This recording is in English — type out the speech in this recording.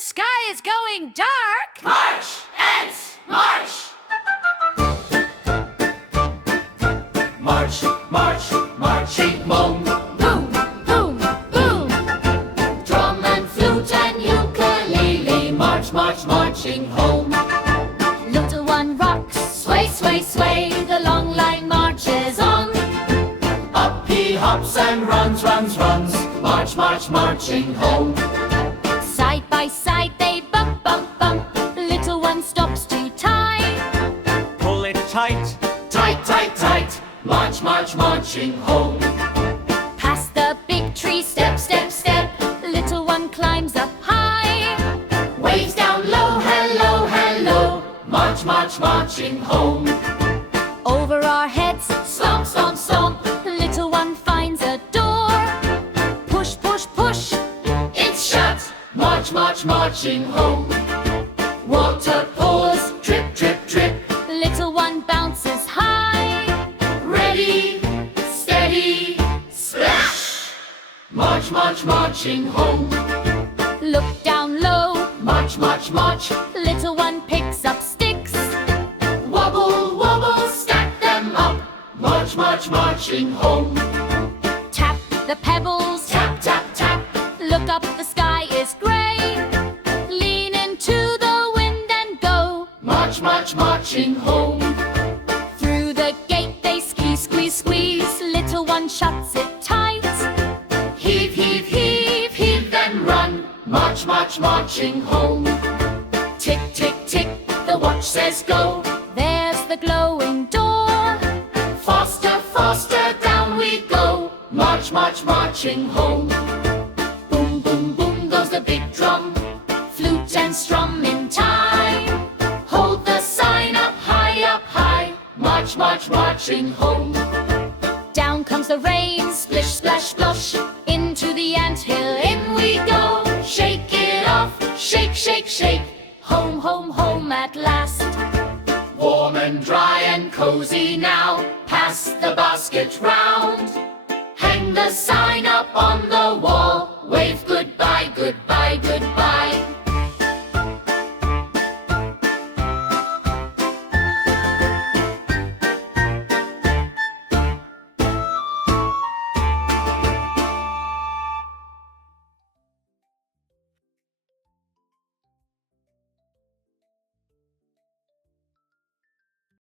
sky is going dark. March, ants, march! March, march, marching home. Boom, boom, boom. Drum and flute and ukulele, march, march, marching home. Little one rocks, sway, sway, sway. The long line marches on. Up he hops and runs, runs, runs, march, march, marching home. Side by side they bump, bump, bump. Little one stops to tie. Pull it tight. Tight, tight, tight, march, march, marching home. Past the big tree, step, step, step. Little one climbs up high. Waves down low, hello, hello, march, march, marching home. Over our heads, Stomp, stomp, stomp, little one finds a door. Push, push, push. it's shut, march, march, marching home. Water pours, drip, drip, drip, Little one bounces high. ready, steady, splash, march, march, marching home. Look down low. March, march, march, Little one picks up sticks. wobble, wobble, stack them up, march, march, marching home. Tap the pebbles. Tap, tap, tap, Look up, the sky is gray. Lean into the wind and go. march, march, marching home. Through the gate they squeeze, squeeze, squeeze. Little one shuts it tight. Heave, heave, heave, heave, then run, march, march, marching home. Tick, tick, tick, the watch says go. There's the glowing door. Faster, faster, down we go, march, march, marching home. Boom, boom, boom goes the big drum, flute and strum in time. Hold the sign up high, march, march, marching home. Down comes the rain. Splish, splash, splosh, Into the anthill in we go. Shake it off, shake, shake, shake, Home, home, home at last. warm and dry and cozy now. Pass the basket round. Hang the sign up on the wall. Wave goodbye, goodbye, goodbye.